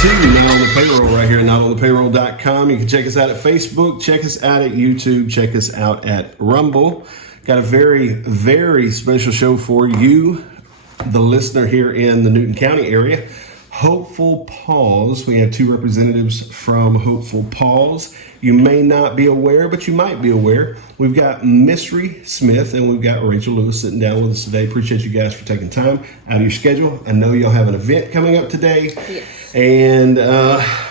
to Not on the Payroll right here at notonthepayroll.com. You can check us out at Facebook, check us out at YouTube, check us out at Rumble. Got a very, very special show for you, the listener here in the Newton County area. Hopeful Paws. We have two representatives from Hopeful Paws. You may not be aware, but you might be aware. We've got Mystery Smith and we've got Rachel Lewis sitting down with us today. Appreciate you guys for taking time out of your schedule. I know y'all have an event coming up today. Yes. And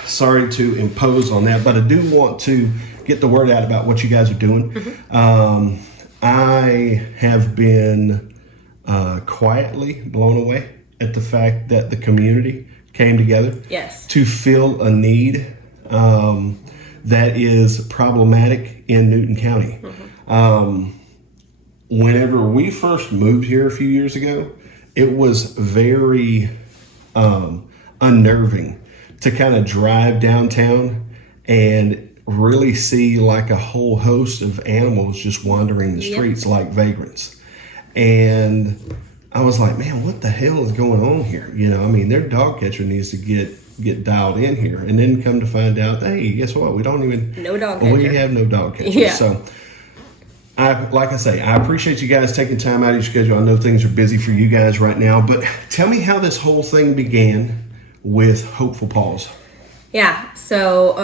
sorry to impose on that, but I do want to get the word out about what you guys are doing. Mm-hmm. I have been quietly blown away at the fact that the community came together to fill a need that is problematic in Newton County. Mm-hmm. Whenever we first moved here a few years ago, it was very unnerving to kind of drive downtown and really see like a whole host of animals just wandering the streets like vagrants. And I was like, man, what the hell is going on here? You know, I mean, their dog catcher needs to get dialed in here. And then come to find out, hey, guess what? We don't even... No dog catcher. We have no dog catcher. Yeah. So, like I say, I appreciate you guys taking time out of your schedule. I know things are busy for you guys right now. But tell me how this whole thing began with Hopeful Paws. Yeah, so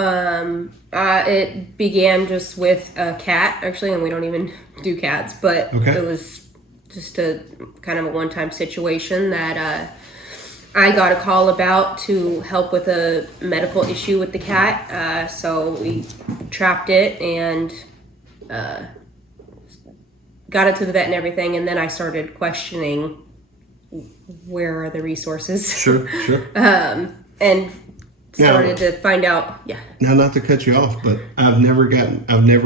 it began just with a cat, actually, and we don't even do cats, but it was just a kind of a one-time situation that I got a call about to help with a medical issue with the cat. So we trapped it and got it to the vet and everything, and then I started questioning where are the resources. Sure. And started to find out. Yeah. Now, not to cut you off, but I've never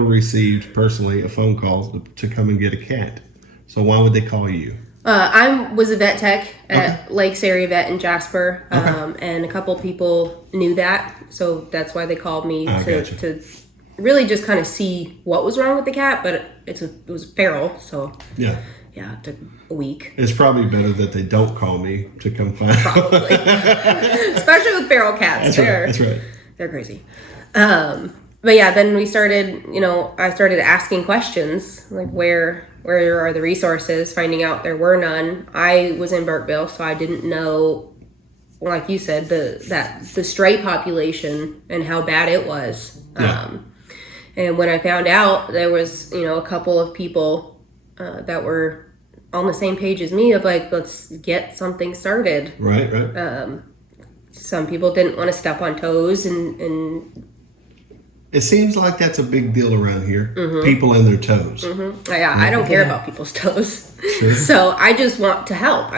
received personally a phone call to come and get a cat. So why would they call you? I was a vet tech at Lakes Area Vet in Jasper, and a couple people knew that, so that's why they called me to really just kind of see what was wrong with the cat. But it was feral, so yeah, it took a week. It's probably better that they don't call me to come find. Probably, especially with feral cats. That's right. They're crazy. But yeah, then we started. I started asking questions like where are the resources? Finding out there were none. I was in Burkeville, so I didn't know, like you said, the stray population and how bad it was. Yeah. And when I found out, there was a couple of people that were on the same page as me of like, let's get something started. Right. Some people didn't want to step on toes and it seems like that's a big deal around here. Mm-hmm. People and their toes. Mm-hmm. Yeah, I don't care about people's toes. Sure. So I just want to help.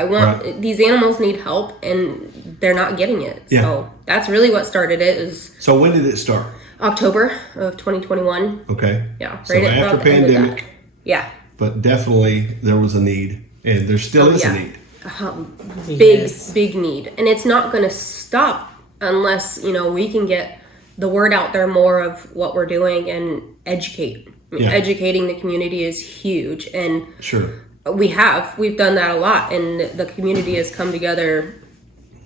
These animals need help and they're not getting it. Yeah. So that's really what started it. So when did it start? October of 2021. Okay. Yeah. Right so after pandemic. Yeah. But definitely there was a need, and there still is a need. Big need. And it's not going to stop unless, we can get the word out there more of what we're doing and educate. Educating the community is huge. And we've done that a lot, and the community has come together.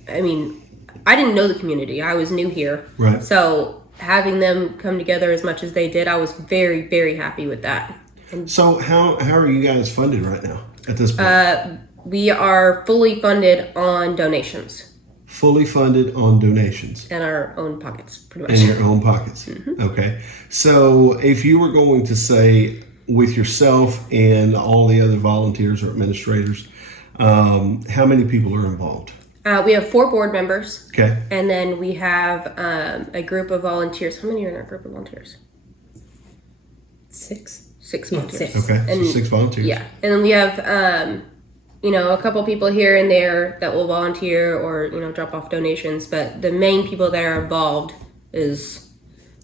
I mean, I didn't know the community. I was new here. Right. So having them come together as much as they did, I was very, very happy with that. So how are you guys funded right now at this point? We are fully funded on donations. Fully funded on donations. In our own pockets, pretty much. In your own pockets. Mm-hmm. Okay. So if you were going to say with yourself and all the other volunteers or administrators, how many people are involved? We have 4 board members. Okay. And then we have a group of volunteers. How many are in our group of volunteers? 6 volunteers. Okay, so 6 volunteers. Yeah. And then we have, a couple people here and there that will volunteer or, drop off donations. But the main people that are involved is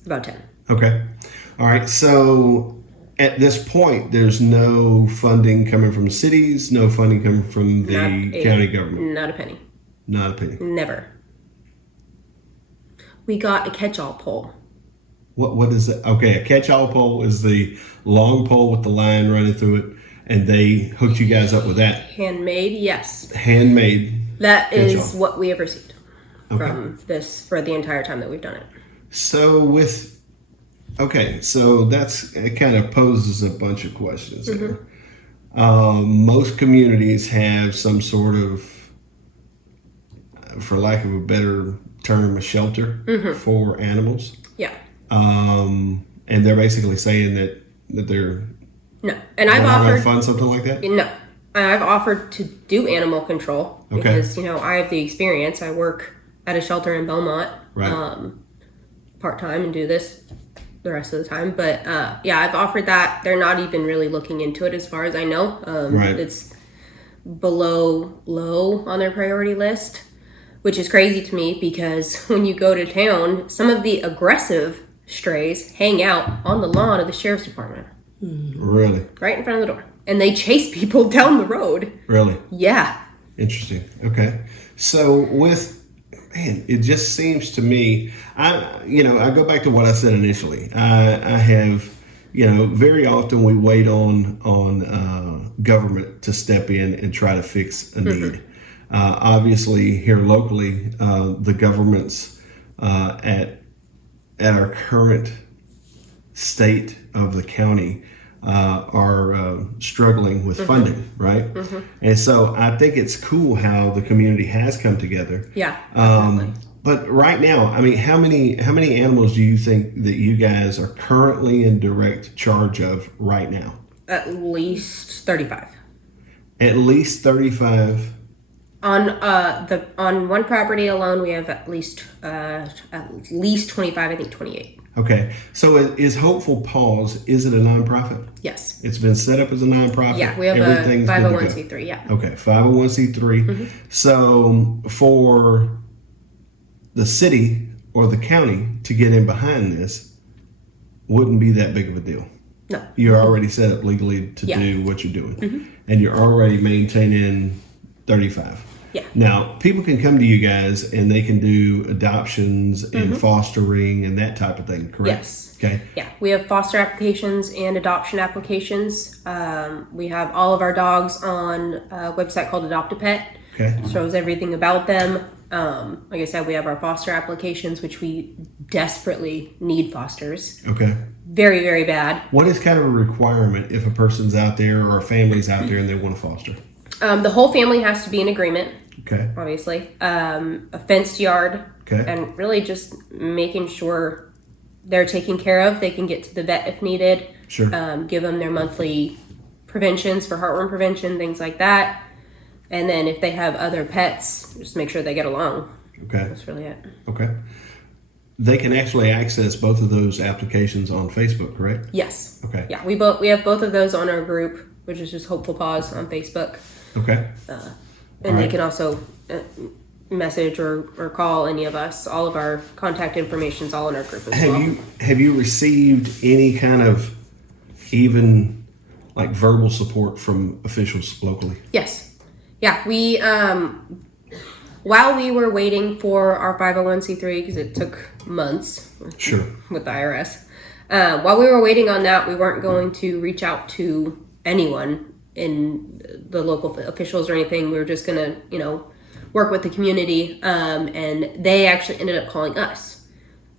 about 10. Okay. All right. So at this point, there's no funding coming from cities, no funding coming from the county government. Not a penny. Not a penny. Never. We got a catch-all pole. What is that? Okay, a catch-all pole is the long pole with the line running through it, and they hooked you guys up with that. Handmade, yes. Handmade. That is what we have received. from this for the entire time that we've done it. So so it kind of poses a bunch of questions there. Most communities have some sort of, for lack of a better term, a shelter for animals. Yeah. And they're basically saying that they're no. And I've not offered gonna fund something like that. No, I've offered to do animal control because I have the experience. I work at a shelter in Belmont, part time, and do this the rest of the time. But I've offered that. They're not even really looking into it, as far as I know. It's below low on their priority list, which is crazy to me because when you go to town, some of the aggressive strays hang out on the lawn of the sheriff's department. Really? Right in front of the door. And they chase people down the road. Really? Yeah. Interesting. Okay. So it just seems to me, I go back to what I said initially. I have, very often we wait on government to step in and try to fix a need. Obviously, here locally, the governments at our current state of the county are struggling with funding, right? And so I think it's cool how the community has come together. Yeah. But right now, I mean, how many animals do you think that you guys are currently in direct charge of right now? At least 35. At least 35. On one property alone, we have at least 25. I think 28. Okay, so is Hopeful Paws, is it a nonprofit? Yes. It's been set up as a nonprofit? Yeah, we have a 501c3, yeah. Okay, 501c3. So for the city or the county to get in behind this wouldn't be that big of a deal. No. You're already set up legally to do what you're doing. And you're already maintaining 35. Yeah. Now, people can come to you guys and they can do adoptions and fostering and that type of thing, correct? Yes. Okay. Yeah, we have foster applications and adoption applications. We have all of our dogs on a website called Adopt a Pet. Okay. Shows everything about them. Like I said, we have our foster applications, which we desperately need fosters. Okay. Very, very bad. What is kind of a requirement if a person's out there or a family's out there and they want to foster? The whole family has to be in agreement. Okay. Obviously. A fenced yard. Okay. And really just making sure they're taken care of. They can get to the vet if needed. Sure. Give them their monthly preventions for heartworm prevention, things like that. And then if they have other pets, just make sure they get along. Okay. That's really it. Okay. They can actually access both of those applications on Facebook, correct? Yes. Okay. Yeah, we have both of those on our group, which is just Hopeful Paws on Facebook. Okay. And they can also message or call any of us. All of our contact information is all in our group as well. Have you received any kind of even like verbal support from officials locally? Yes. Yeah, we while we were waiting for our 501c3, because it took months Sure. with the IRS, while we were waiting on that, we weren't going to reach out to anyone in the local officials or anything. We were just going to, work with the community, and they actually ended up calling us.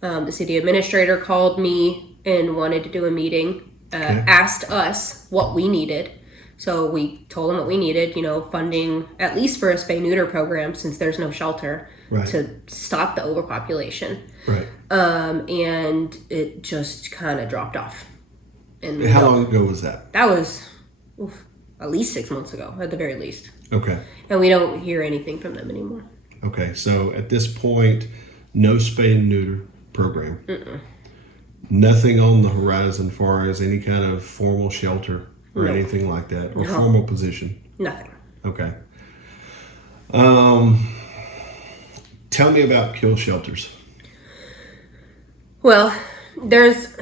The city administrator called me and wanted to do a meeting, asked us what we needed. So we told them what we needed, funding at least for a spay neuter program since there's no shelter to stop the overpopulation. Right. And it just kind of dropped off. And how long ago was that? That was at least 6 months ago, at the very least. Okay. And we don't hear anything from them anymore. Okay. So at this point, no spay and neuter program. Mm-mm. Nothing on the horizon as far as any kind of formal shelter or anything like that, or formal position? Nothing. Okay. Tell me about kill shelters. Well, there's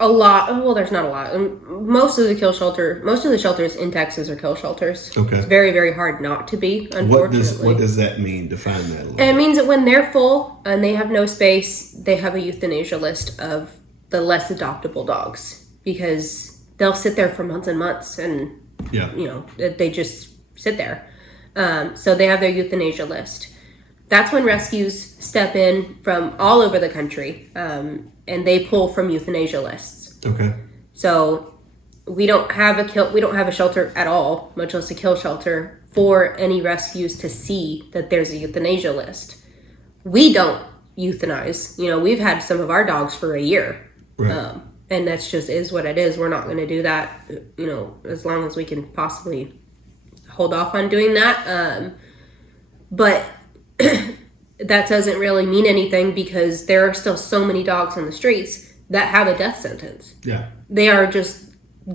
a lot. Well, there's not a lot. Most of the shelters in Texas are kill shelters. Okay. It's very, very hard not to be, unfortunately. What does that mean? Define that a little. It means that when they're full and they have no space, they have a euthanasia list of the less adoptable dogs, because they'll sit there for months and months and, they just sit there. So they have their euthanasia list. that's when rescues step in from all over the country, and they pull from euthanasia lists. Okay. So we don't have a shelter at all, much less a kill shelter, for any rescues to see that there's a euthanasia list. We don't euthanize. We've had some of our dogs for a year. Right. And that's just is what it is. We're not going to do that, as long as we can possibly hold off on doing that. But that doesn't really mean anything because there are still so many dogs on the streets that have a death sentence. Yeah. They are just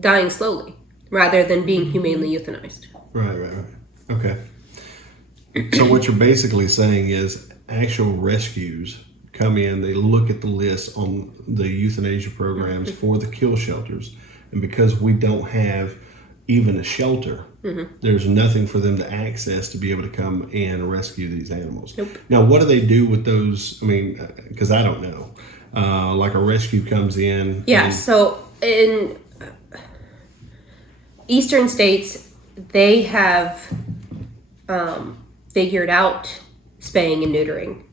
dying slowly rather than being humanely euthanized. Right. Okay. So what you're basically saying is actual rescues come in, they look at the list on the euthanasia programs for the kill shelters, and because we don't have even a shelter, there's nothing for them to access to be able to come and rescue these animals. Nope. Now, what do they do with those? I mean, because I don't know. Like a rescue comes in. Yeah, so in eastern states, they have figured out spaying and neutering.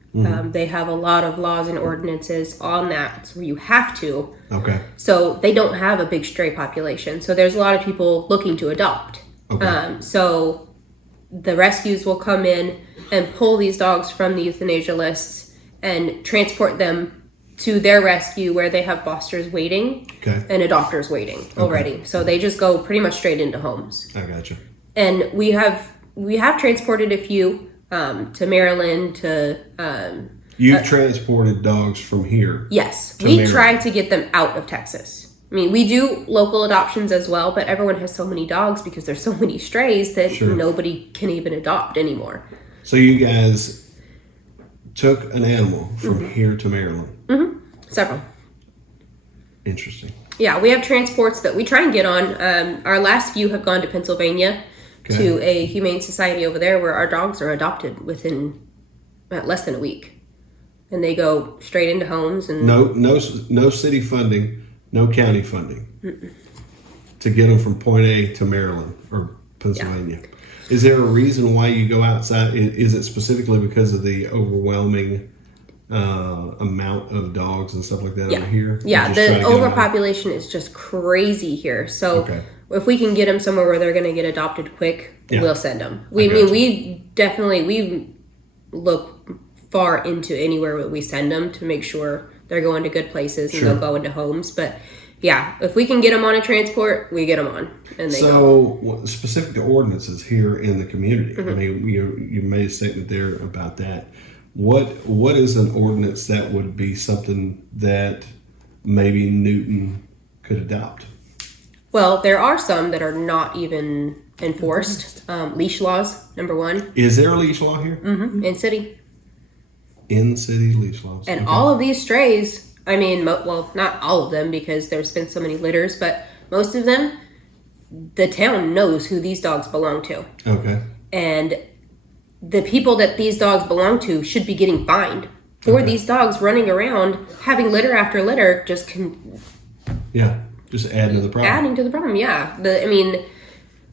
They have a lot of laws and ordinances on that where you have to. Okay. So they don't have a big stray population. So there's a lot of people looking to adopt. Okay. So the rescues will come in and pull these dogs from the euthanasia lists and transport them to their rescue where they have fosters waiting and adopters waiting already. So they just go pretty much straight into homes. I gotcha. And we have transported a few to Maryland, to You've transported dogs from here. yes, to we Maryland. try to get them out of Texas. I mean, we do local adoptions as well, but everyone has so many dogs because there's so many strays that nobody can even adopt anymore. So you guys took an animal from here to Maryland. Several. Interesting. Yeah, we have transports that we try and get on. Our last few have gone to Pennsylvania to a humane society over there where our dogs are adopted within less than a week. And they go straight into homes. And No city funding, no county funding to get them from point A to Maryland or Pennsylvania. Yeah. Is there a reason why you go outside? Is it specifically because of the overwhelming amount of dogs and stuff like that over here? Yeah, the overpopulation is just crazy here. So if we can get them somewhere where they're going to get adopted quick, we'll send them. We look far into anywhere that we send them to make sure they're going to good places and they'll go into homes. But yeah, if we can get them on a transport, we get them on, and they go. So, specific to ordinances here in the community, I mean, you made a statement there about that. What is an ordinance that would be something that maybe Newton could adopt? Well, there are some that are not even enforced. Leash laws, number one. Is there a leash law here? In city. In city leash laws. And all of these strays, I mean, well, not all of them because there's been so many litters, but most of them, the town knows who these dogs belong to. Okay. And the people that these dogs belong to should be getting fined for these dogs running around having litter after litter. Just adding to the problem. Adding to the problem, yeah.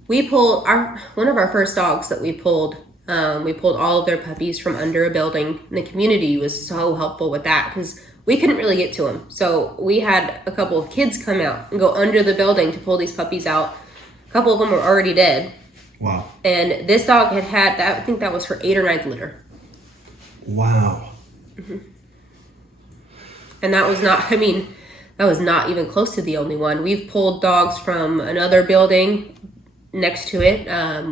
We pulled one of our first dogs that we pulled. We pulled all of their puppies from under a building, and the community was so helpful with that because we couldn't really get to them. So we had a couple of kids come out and go under the building to pull these puppies out. A couple of them were already dead. Wow. And this dog had that, I think that was her 8th or 9th litter. Wow. And that was not even close to the only one. We've pulled dogs from another building next to it. Are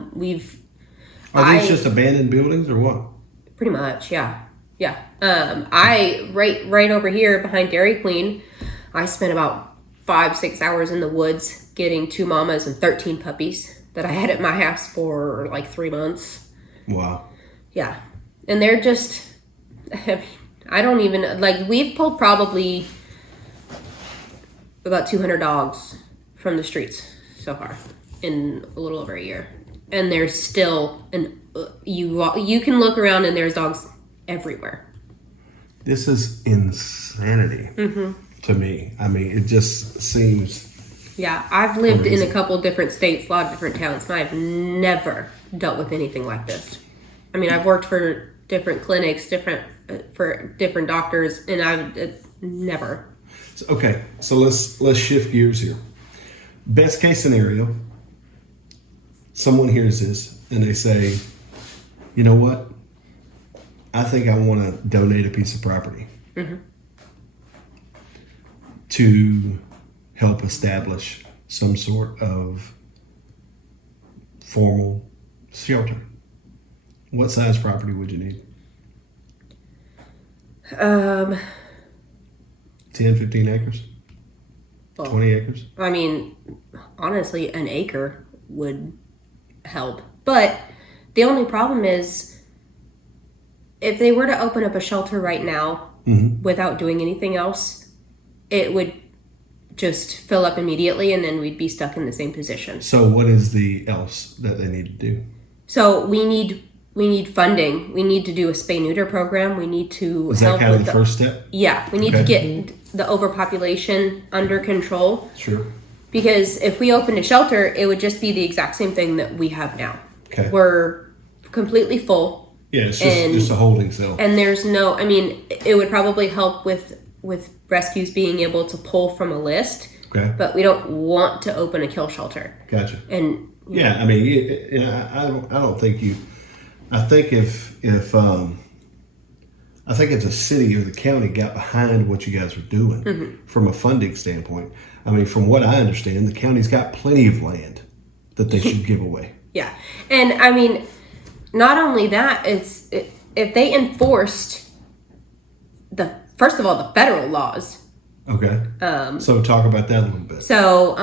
these just abandoned buildings or what? Pretty much, yeah. Yeah. Right over here behind Dairy Queen, I spent about 5-6 hours in the woods getting 2 mamas and 13 puppies that I had at my house for like 3 months. Wow. Yeah. And they're just, I don't even, we've pulled probably about 200 dogs from the streets so far in a little over a year. And there's still, you can look around and there's dogs everywhere. This is insanity to me. I mean, it just seems... Yeah, I've lived in a couple different states, a lot of different towns, and I've never dealt with anything like this. I mean, I've worked for different clinics, for different doctors, and I've never. Okay, so let's shift gears here. Best case scenario, someone hears this and they say, you know what? I think I want to donate a piece of property to help establish some sort of formal shelter. What size property would you need? 10, 15 acres? Well, 20 acres? I mean, honestly, an acre would help. But the only problem is, if they were to open up a shelter right now without doing anything else, it would just fill up immediately, and then we'd be stuck in the same position. So what is the else that they need to do? So we need funding. We need to do a spay neuter program. We need to Is help that kind with of the first step? Yeah, we need to get the overpopulation under control. Sure. Because if we opened a shelter, it would just be the exact same thing that we have now. Okay. We're completely full. Yeah, it's just a holding cell. And there's no, I mean, it would probably help with rescues being able to pull from a list. Okay. But we don't want to open a kill shelter. Gotcha. And yeah, I mean, I don't think you. I think if the city or the county got behind what you guys were doing from a funding standpoint, I mean, from what I understand, the county's got plenty of land that they should give away. Yeah, and I mean, not only that, if they enforced first of all the federal laws. Okay. So talk about that a little bit. So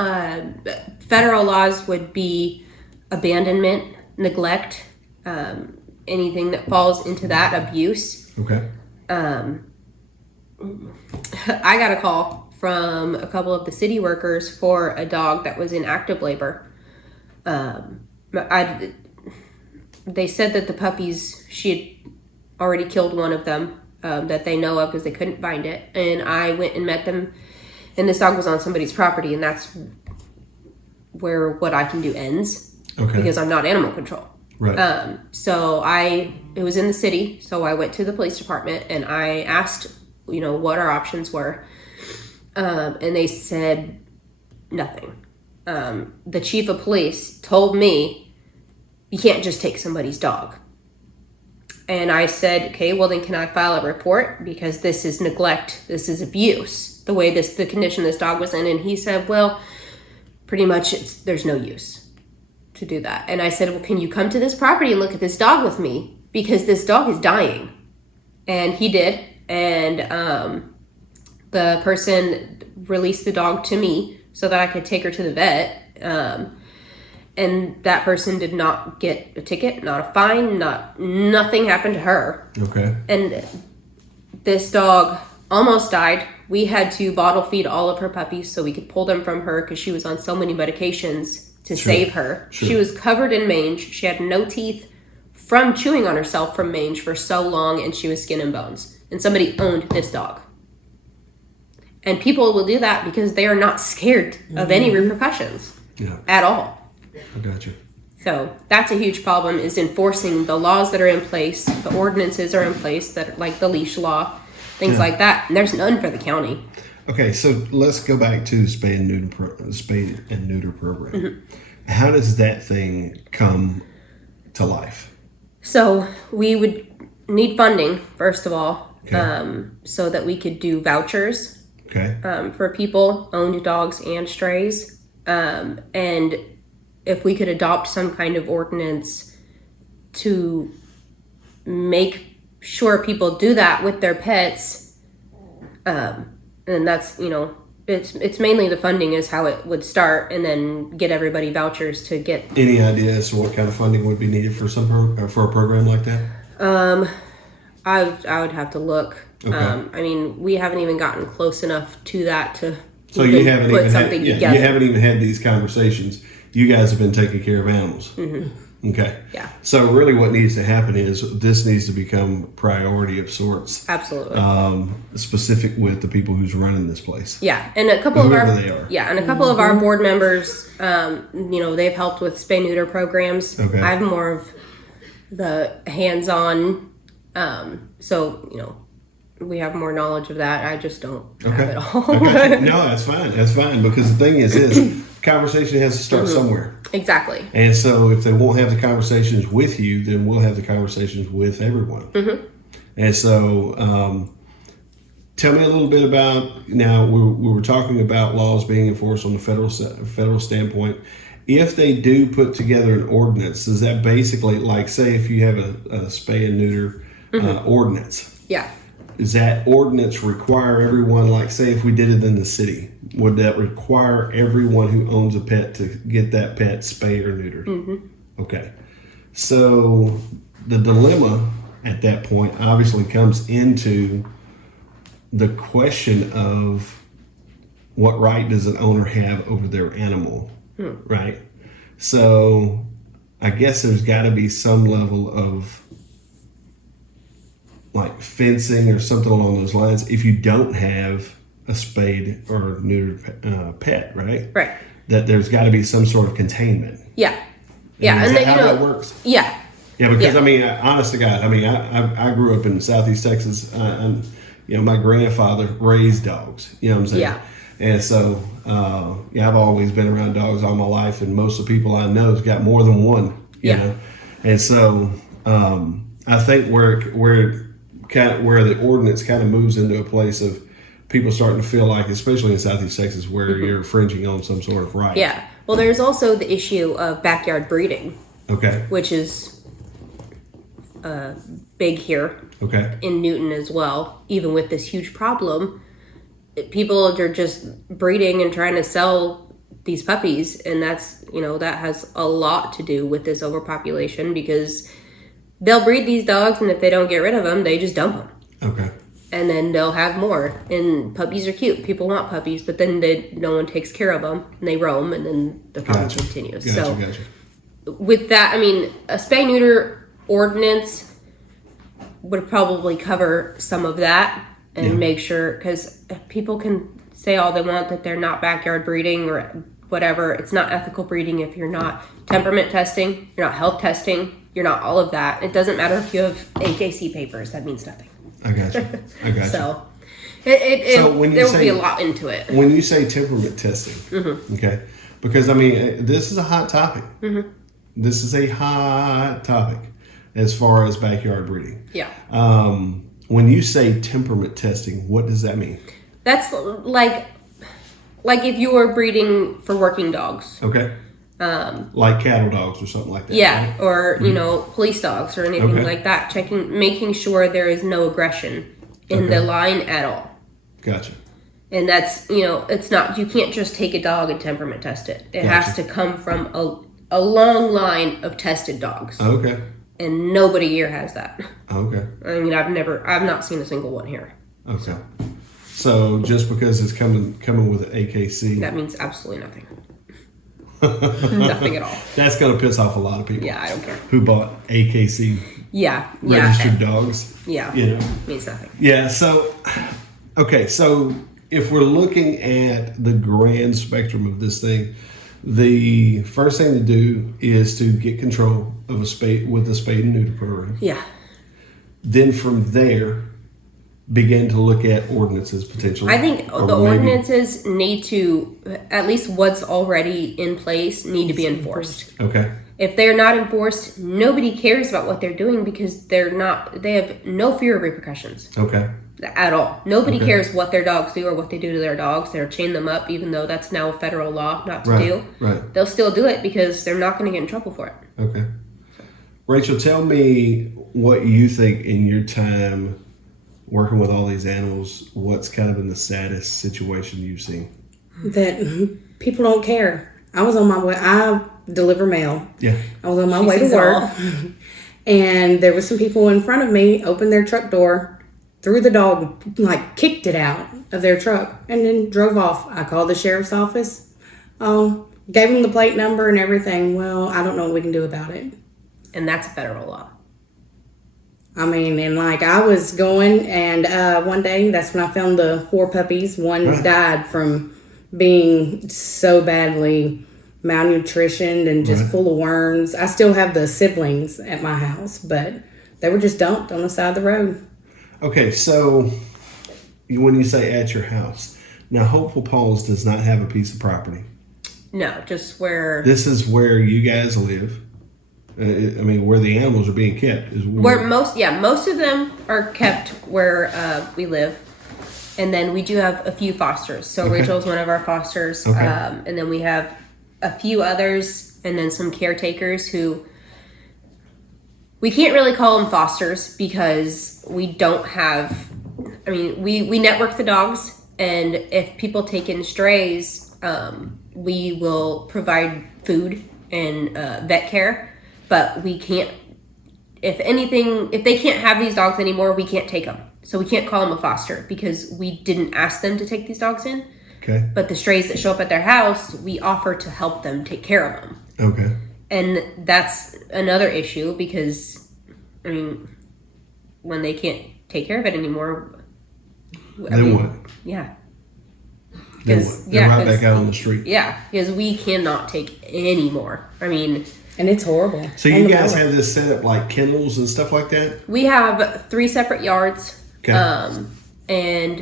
federal laws would be abandonment, neglect, anything that falls into that, abuse. Okay. I got a call from a couple of the city workers for a dog that was in active labor. They said that the puppies, she had already killed one of them that they know of because they couldn't find it. And I went and met them, and this dog was on somebody's property, and that's where what I can do ends. Okay. Because I'm not animal control. Right. So it was in the city, so I went to the police department and I asked, what our options were. And they said nothing. The chief of police told me, you can't just take somebody's dog. And I said, okay, well then can I file a report? Because this is neglect, this is abuse, the way the condition this dog was in. And he said, well, pretty much there's no use to do that. And I said, well, can you come to this property and look at this dog with me? Because this dog is dying. And he did. And the person released the dog to me so that I could take her to the vet. And that person did not get a ticket, not a fine, nothing happened to her. Okay. And this dog almost died. We had to bottle feed all of her puppies so we could pull them from her because she was on so many medications to save her. Sure. She was covered in mange. She had no teeth from chewing on herself from mange for so long, and she was skin and bones. And somebody owned this dog. And people will do that because they are not scared of any repercussions at all. I got you. So that's a huge problem, is enforcing the laws that are in place. The ordinances are in place, that like the leash law, things like that. And there's none for the county. Okay, so let's go back to the spay and neuter program. How does that thing come to life? So we would need funding, first of all, so that we could do vouchers for people, owned dogs and strays. And if we could adopt some kind of ordinance to make sure people do that with their pets, and that's, it's mainly the funding is how it would start, and then get everybody vouchers to get. Any idea as to what kind of funding would be needed for for a program like that? I would have to look. Okay. I mean, we haven't even gotten close enough to that to. So you haven't even together. You haven't even had these conversations. You guys have been taking care of animals. Okay. Yeah. So really what needs to happen is this needs to become priority of sorts. Absolutely. Specific with the people who's running this place. Yeah. And a couple and a couple of our board members, they've helped with spay neuter programs. Okay. I have more of the hands-on So, we have more knowledge of that. I just don't have it all. Okay. No, that's fine. That's fine. Because the thing is conversation has to start somewhere. Exactly. And so if they won't have the conversations with you, then we'll have the conversations with everyone. And so tell me a little bit about, now we were talking about laws being enforced on the federal standpoint. If they do put together an ordinance, is that basically like, say if you have a spay and neuter ordinance? Yeah. Does that ordinance require everyone, like say if we did it in the city, would that require everyone who owns a pet to get that pet spayed or neutered? Okay. So the dilemma at that point obviously comes into the question of what right does an owner have over their animal, right? So I guess there's got to be some level of like fencing or something along those lines if you don't have a spayed or neutered pet, right? Right. That there's got to be some sort of containment. Yeah. Yeah. And then, how that works? Yeah. Yeah, because I mean, honest to God, I mean, I grew up in Southeast Texas, and my grandfather raised dogs. You know what I'm saying? Yeah. And so, I've always been around dogs all my life, and most of the people I know has got more than one. You know, and so I think where the ordinance kind of moves into a place of people starting to feel like, especially in Southeast Texas, where you're infringing on some sort of right. Yeah. Well, there's also the issue of backyard breeding. Okay. Which is big here. Okay. In Newton as well. Even with this huge problem, people are just breeding and trying to sell these puppies, and that's that has a lot to do with this overpopulation, because they'll breed these dogs, and if they don't get rid of them, they just dump them. Okay. And then they'll have more. And puppies are cute. People want puppies, but then no one takes care of them, and they roam, and then the problem continues. Gotcha. With that, I mean, a spay neuter ordinance would probably cover some of that and make sure, because people can say all they want that they're not backyard breeding or whatever. It's not ethical breeding if you're not temperament testing, you're not health testing, you're not all of that. It doesn't matter if you have AKC papers. That means nothing. I got you. So there will be a lot into it. When you say temperament testing, okay, because I mean, this is a hot topic. This is a hot topic as far as backyard breeding. Yeah. When you say temperament testing, what does that mean? That's like if you were breeding for working dogs. Okay. Like cattle dogs or something like that. Yeah, right? Or police dogs or anything like that. Making sure there is no aggression in the line at all. Gotcha. And that's it's not, you can't just take a dog and temperament test it. It has to come from a long line of tested dogs. Okay. And nobody here has that. Okay. I mean, I've not seen a single one here. Okay. So just because it's coming with an AKC, that means absolutely nothing. Nothing at all. That's going to piss off a lot of people. Yeah, I don't care. Who bought AKC registered dogs. Yeah. Means nothing. Yeah. So, okay. So if we're looking at the grand spectrum of this thing, the first thing to do is to get control of a spay and neuter program. Yeah. Then from there, begin to look at ordinances potentially. I think the ordinances need to, at least what's already in place, need to be enforced. Okay. If they're not enforced, nobody cares about what they're doing because they have no fear of repercussions. Okay. At all. Nobody cares what their dogs do or what they do to their dogs. They'll chain them up, even though that's now a federal law not to do. Right. They'll still do it because they're not going to get in trouble for it. Okay. Rachel, tell me what you think in your time working with all these animals, what's kind of been the saddest situation you've seen? That people don't care. I was on my way. I deliver mail. Yeah. I was on my way to work. And there was some people in front of me, opened their truck door, threw the dog, kicked it out of their truck, and then drove off. I called the sheriff's office, gave them the plate number and everything. Well, I don't know what we can do about it. And that's a federal law. I mean, and I was going, and one day, that's when I found the 4 puppies. One died from being so badly malnutritioned and just full of worms. I still have the siblings at my house, but They were just dumped on the side of the road. Okay, so when you say at your house, now Hopeful Paws does not have a piece of property. No, just where. This is where you guys live. Where the animals are being kept is where most of them are kept where we live, and then we do have a few fosters. So Okay. Rachel's one of our fosters, Okay. and then we have a few others, and then some caretakers who we can't really call them fosters because we don't have. We network the dogs, and if people take in strays, we will provide food and vet care. But we can't, if they can't have these dogs anymore, we can't take them. So we can't call them a foster because we didn't ask them to take these dogs in. Okay. But the strays that show up at their house, we offer to help them take care of them. Okay. And that's another issue because, when they can't take care of it anymore. Then what? Yeah. Then what? They're right back out on the street. Yeah, because we cannot take any more. And it's horrible. So you guys have this set up like kennels and stuff like that? We have 3 separate yards. Okay. And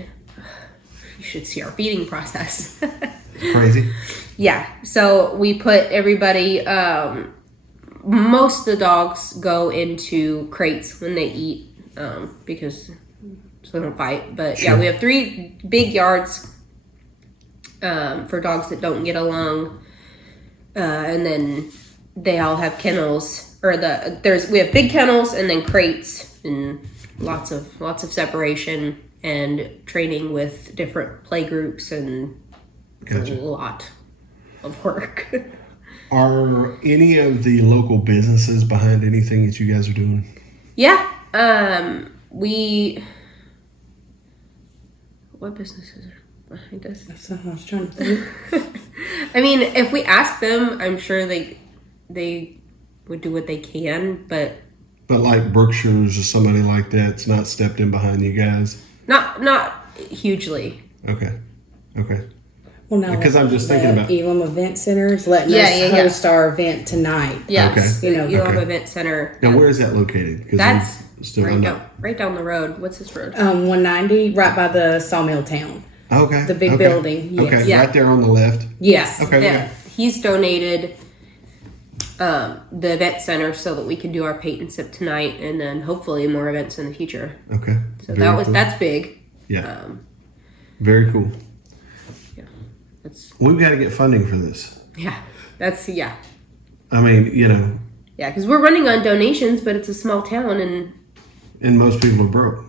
you should see our feeding process. Crazy. Yeah. So we put everybody, most of the dogs go into crates when they eat, because so they don't fight. But Sure. yeah, we have 3 big yards for dogs that don't get along. And then they all have kennels, or we have big kennels and then crates and lots of separation and training with different play groups, and Gotcha. it's a lot of work. Are any of the local businesses behind anything that you guys are doing? Yeah. What businesses are behind us? That's what I was trying to think. If we ask them, I'm sure they would do what they can, but like Berkshire's or somebody like that's not stepped in behind you guys? not hugely. Okay. Well, no, Because I'm just thinking about Elam Event Center is letting us host our event tonight. Yes, Okay. Elam Event Center. Now, where is that located? 'Cause That's I'm still right down the road. What's this road? 190, right by the Sawmill Town. Okay. The big okay. building, yes. Okay, Yeah. right there on the left. Yes. Okay. Yeah, he's donated the event center so that we can do our paint and sip tonight, and then hopefully more events in the future. Okay. So Very cool. that's big. Yeah. Very cool. Yeah, that's We've got to get funding for this. yeah. Yeah, because we're running on donations, but it's a small town, and most people are broke.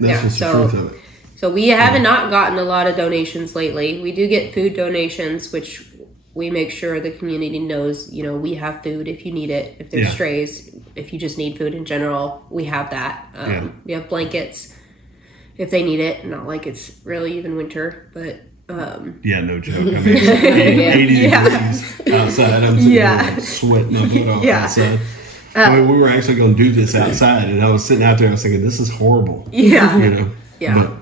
That's just the truth of it. So we have not gotten a lot of donations lately. We do get food donations, which we make sure the community knows, we have food if you need it. If there's strays, if you just need food in general, we have that. We have blankets if they need it. Not like it's really even winter, but... yeah, no joke. 80 degrees outside. I'm sitting there sweating my butt off outside. We were actually going to do this outside, and I was sitting out there. I was thinking, this is horrible. Yeah. But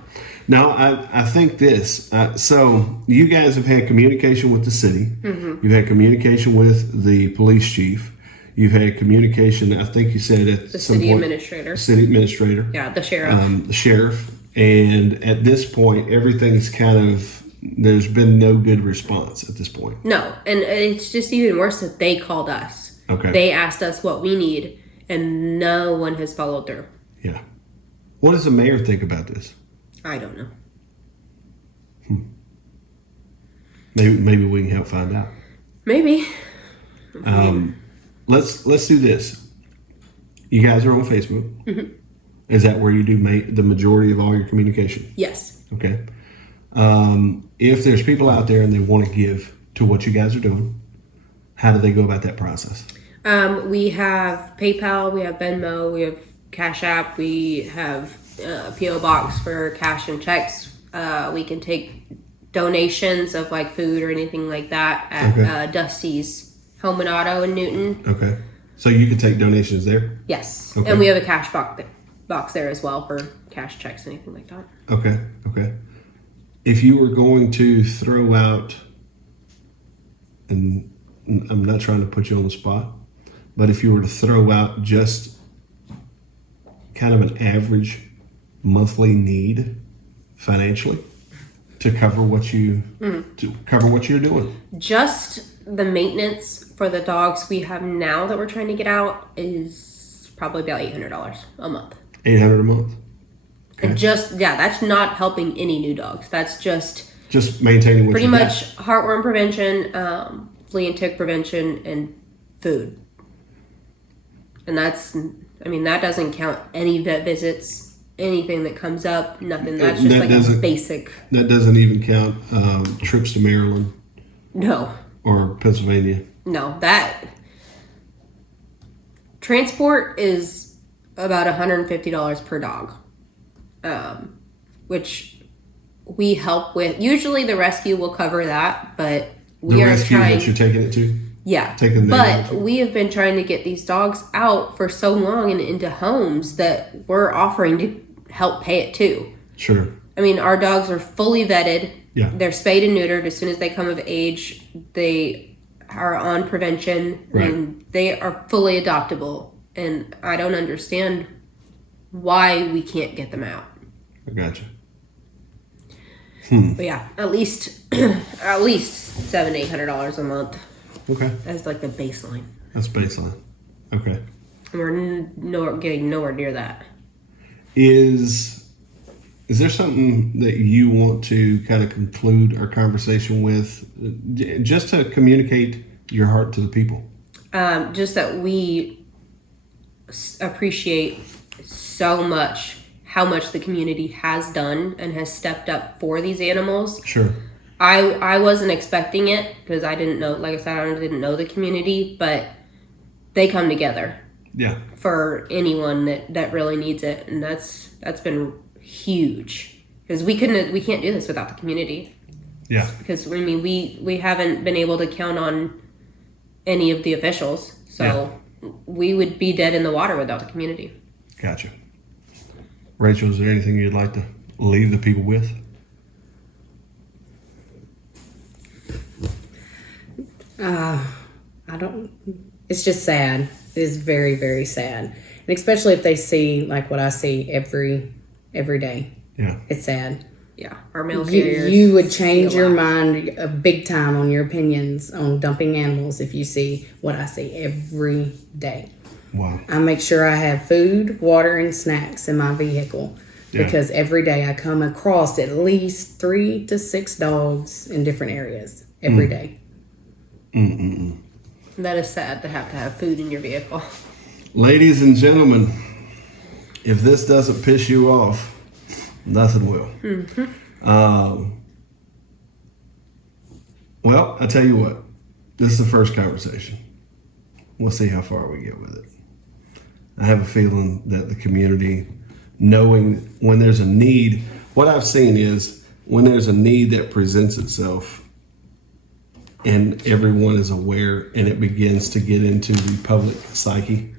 now I think this. So you guys have had communication with the city. Mm-hmm. You've had communication with the police chief. You've had communication. I think you said at the some city point, administrator. City administrator. Yeah, the sheriff. The sheriff. And at this point, everything's kind of. There's been no good response at this point. No, and it's just even worse that they called us. Okay. They asked us what we need, and no one has followed through. Yeah. What does the mayor think about this? I don't know. Maybe we can help find out. Maybe. Let's do this. You guys are on Facebook. Mm-hmm. Is that where you do the majority of all your communication? Yes. Okay. If there's people out there and they want to give to what you guys are doing, how do they go about that process? We have PayPal, we have Venmo, we have Cash App, we have P.O. Box for cash and checks. We can take donations of like food or anything like that at Dusty's Home and Auto in Newton. Okay. So you can take donations there? Yes. Okay. And we have a cash box there as well for cash checks, anything like that. Okay. If you were going to throw out, and I'm not trying to put you on the spot, but if you were to throw out just kind of an average monthly need financially to cover what you're doing? Just the maintenance for the dogs we have now that we're trying to get out is probably about $800 a month. $800 a month. Okay. And that's not helping any new dogs. That's just maintaining what pretty you much got. heartworm prevention, flea and tick prevention, and food. And that doesn't count any vet visits, anything that comes up, nothing. That's just like a basic. That doesn't even count trips to Maryland. No. Or Pennsylvania. No, that transport is about $150 per dog, which we help with. Usually the rescue will cover that, but we are trying. That you're taking it to? Yeah. But we have been trying to get these dogs out for so long and into homes that we're offering to help pay it too. Sure. I mean, our dogs are fully vetted. Yeah. They're spayed and neutered. As soon as they come of age, they are on prevention. Right. And they are fully adoptable. And I don't understand why we can't get them out. I gotcha. But yeah, at least $700-800 a month. Okay. That's like the baseline. That's baseline. Okay. And we're getting nowhere near that. Is there something that you want to kind of conclude our conversation with, just to communicate your heart to the people? Just that we appreciate so much how much the community has done and has stepped up for these animals. Sure. I wasn't expecting it because I didn't know, like I said, I didn't know the community, but they come together. Yeah. For anyone that really needs it, and that's been huge because we can't do this without the community. Yeah. Because we haven't been able to count on any of the officials, so we would be dead in the water without the community. Gotcha. Rachel, is there anything you'd like to leave the people with? I don't. It's just sad. It is very, very sad, and especially if they see like what I see every day. Yeah, it's sad. Yeah, our mail carriers. You would change your mind big time on your opinions on dumping animals if you see what I see every day. Wow. I make sure I have food, water, and snacks in my vehicle because every day I come across at least 3 to 6 dogs in different areas every day. That is sad to have food in your vehicle. Ladies and gentlemen, if this doesn't piss you off, nothing will. Well, I tell you what, this is the first conversation. We'll see how far we get with it. I have a feeling that the community, knowing when there's a need, what I've seen is when there's a need that presents itself and everyone is aware and it begins to get into the public psyche,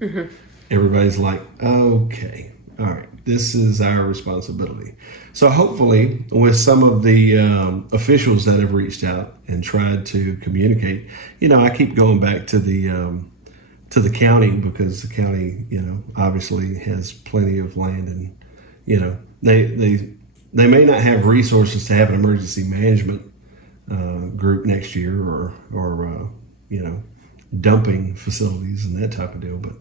everybody's like, okay, all right, this is our responsibility. So hopefully with some of the officials that have reached out and tried to communicate, I keep going back to the county because the county, obviously has plenty of land and, they may not have resources to have an emergency management group next year or dumping facilities and that type of deal. But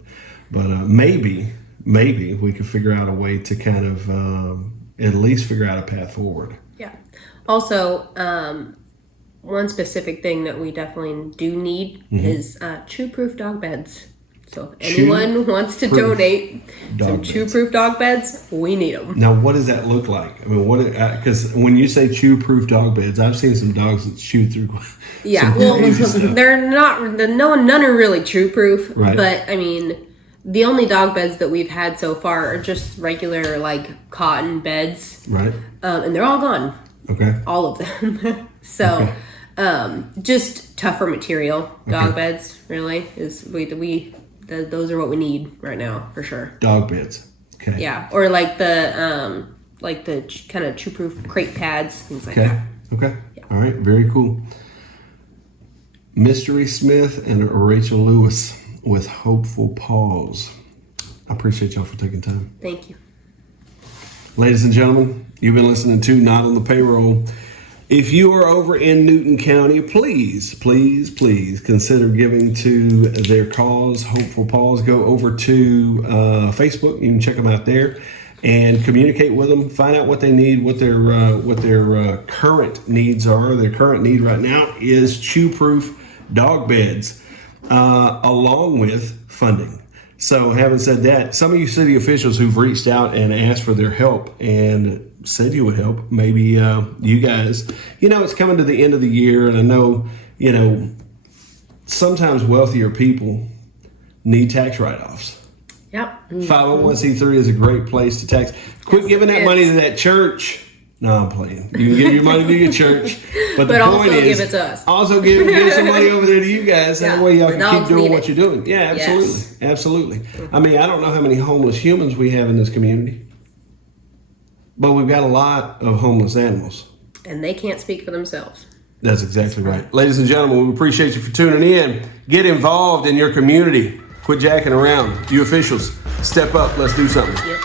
maybe we could figure out a way to kind of at least figure out a path forward. Yeah. Also, one specific thing that we definitely do need is chew-proof dog beds. So if anyone wants to donate some chew-proof dog beds, we need them. Now, what does that look like? I mean, because when you say chew-proof dog beds, I've seen some dogs that chew through. Yeah, well, they're not. None are really chew-proof. Right. But I mean, the only dog beds that we've had so far are just regular cotton beds. Right. And they're all gone. Okay. All of them. So, just tougher material dog beds. Really, those are what we need right now for sure. Dog beds. Okay. Yeah, or the kind of chew-proof crate pads, things like that. Okay. Yeah. All right. Very cool. Mystery Smith and Rachel Lewis with Hopeful Paws. I appreciate y'all for taking time. Thank you. Ladies and gentlemen, you've been listening to Not on the Payroll. If you are over in Newton County, please consider giving to their cause, Hopeful Paws. Go over to Facebook. You can check them out there and communicate with them. Find out what they need, what their current needs are. Their current need right now is chew-proof dog beds, along with funding. So having said that, some of you city officials who've reached out and asked for their help and said you would help, maybe you guys, it's coming to the end of the year, and I know, sometimes wealthier people need tax write-offs. Yep. 501c3 is a great place to tax. Quit giving that money to that church. No, I'm playing. You can give your money to your church, but the point is, give it to us. Also give some money over there to you guys. That way y'all can keep doing what you're doing. Yeah, absolutely. Yes. Absolutely. I mean, I don't know how many homeless humans we have in this community, but we've got a lot of homeless animals. And they can't speak for themselves. That's exactly right. Ladies and gentlemen, we appreciate you for tuning in. Get involved in your community. Quit jacking around. You officials, step up. Let's do something. Yep.